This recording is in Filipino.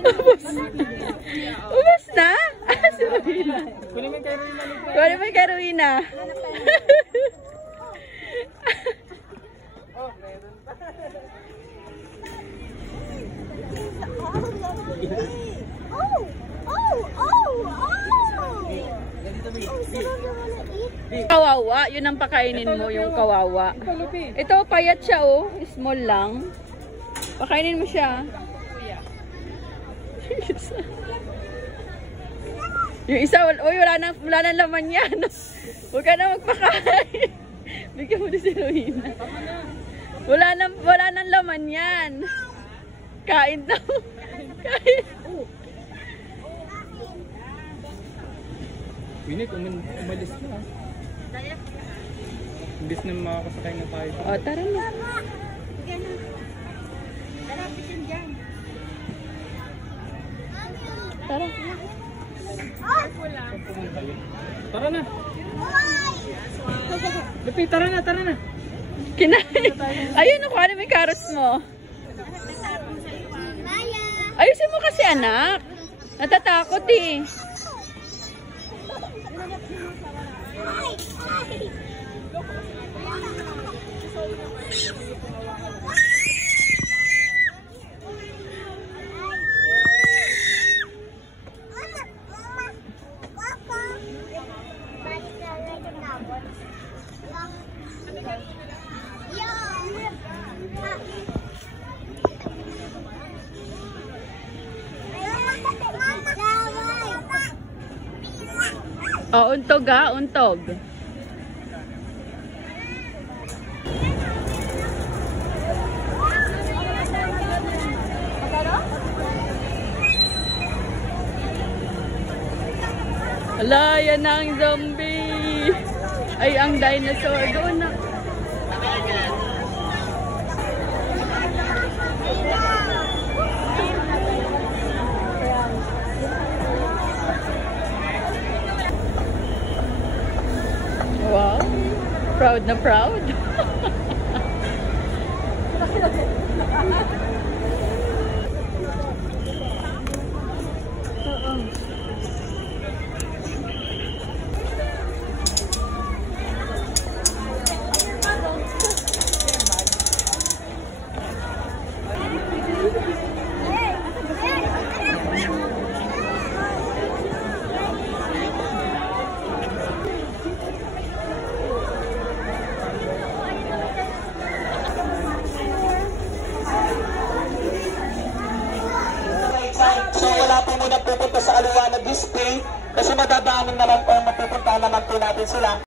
Ubus. Ubus na? Si Rowena. Kunin mo kay Rowena. Kunin mo kay Rowena. Oh, meron pa. Kawawa, yun ang pakainin mo, yung kawawa. Ito, payat siya oh, small lang. Pakainin mo siya. Yung isa, uy, wala nang laman yan. Huwag ka na magpakain. Bigyan mo din si Rowena. Wala nang laman yan. Kain daw. Kain. Winit, umalis na. Imbis na makakasakay na tayo. O, tara na. Tara. Tara na. Lupi, tara na, tara na. Kinain. Ayun, nakuha na may carrots mo. Ayusin mo kasi, anak. Natatakot eh. Oh, untog ha, untog. Ala, yan ang zombie. Ay, ang dinosaur. Doon na. Wow. Proud na proud. So wala po muna pupunta sa Aliwanag Display kasi madadaanan naman po, mapupunta naman po natin sila.